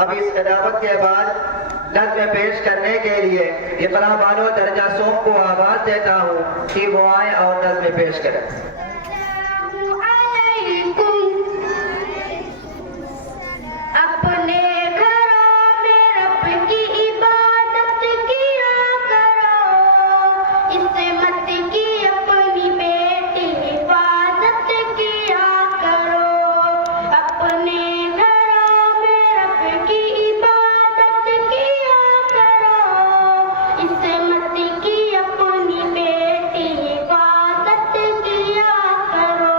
اب اس خطابت کے بعد نظم پیش کرنے کے لیے اقرا بانو درجہ سوم کو آواز دیتا ہوں کہ وہ آئیں اور نظم پیش کریں۔ اپنے گھروں میں رب کی عبادت کیا کرو، عصمت کی اپنی بیٹی حفاظت کیا کرو۔ اپنے گھروں میں رب کی عبادت کیا کرو، عصمت کی اپنی بیٹی حفاظت کیا کرو۔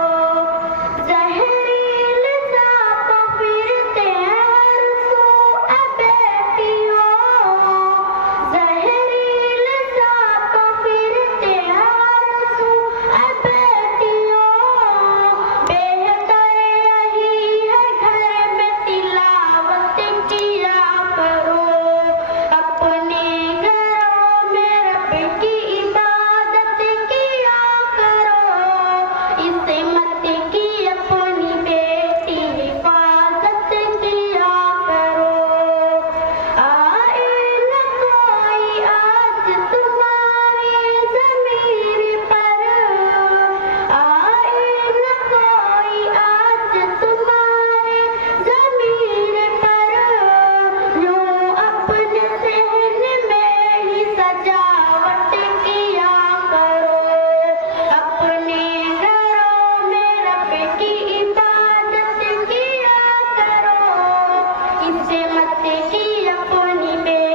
زہریل سانپ پھرتے ہر سو اے بیٹیوں، زہریل سانپ پھرتے ہر سو اے بیٹیوں، بہتر یہی ہے گھر میں تلاوت کیا کرو۔ اپنے گھروں میں رب کی عبادت کیا کرو، عصمت کی اپنی بیٹی حفاظت کیا کرو۔ آئے نہ کوئی آج تمہاری ضمیر پر، آئے نہ کوئی آج تمہاری ضمیر پر، یوں اپنے ذہن میں ہی سجاوٹ کیا کرو۔ اپنے گھروں میں رب کی عبادت کیا کرو، عصمت کی اپنی بیٹی